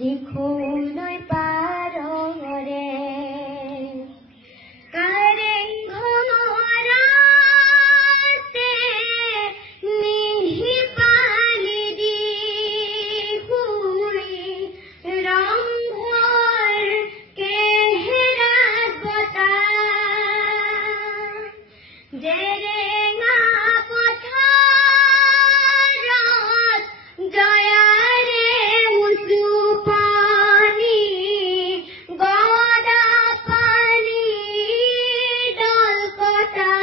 দিখৌলৈ পাৰৰে কাৰেং ঘৰতে নিহি পালি দি শুই ৰংঘৰ কেহেৰাত বতাহ জেৰেঙা পথাৰত জয়াৰে উজু পানী গদা পানী দল কটা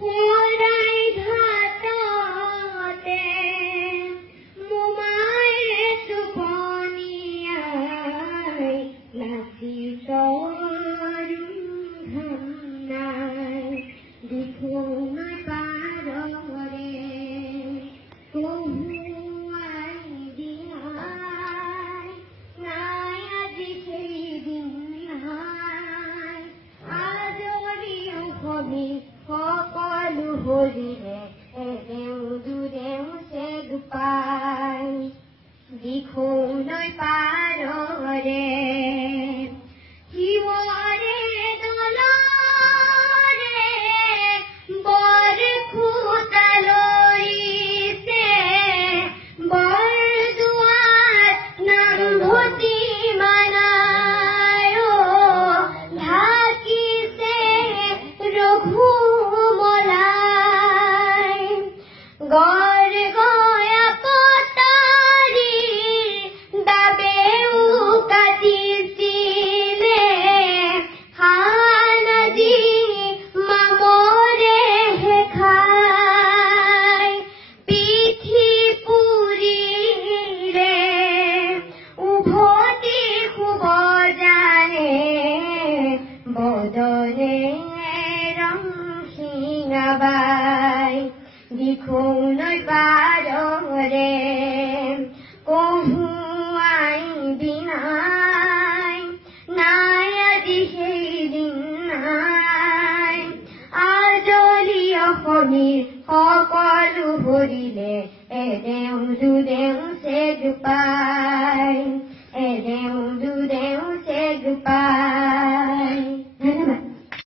শৰাই ঘাটতে মোমায়ে টোপনিয়াই নাচি তৰুণ ধন্যাই দিখৌলৈ পাৰৰে কহুৱাই দিয়াই নাই আজি সেইদিন নাই আজৰি অসমী সকলো হৰিৰে এৰেও দূৰেও চেগ পাই দিখৌলৈ পাৰৰে শিৱৰে দলৰে বৰ খুটালৈছে বৰদুৱাত নামভৰ্তি মানাই ঢাকিছে ৰঘুমলাই গড় গয়া কটাৰীৰ দাবেও কাটিছিলে হানাদি মামৰেহে খাই পিঠি পুৰিলে উভতি শুব জানে বদনে ৰংসিঙাবাই দিখৌলৈ পাৰৰে কহুৱাই দিয়াই নাই আজি সেইদিন নাই আজলি অসমীৰ সকলো হৰিলে এৰেও দূৰেও চেগ পাই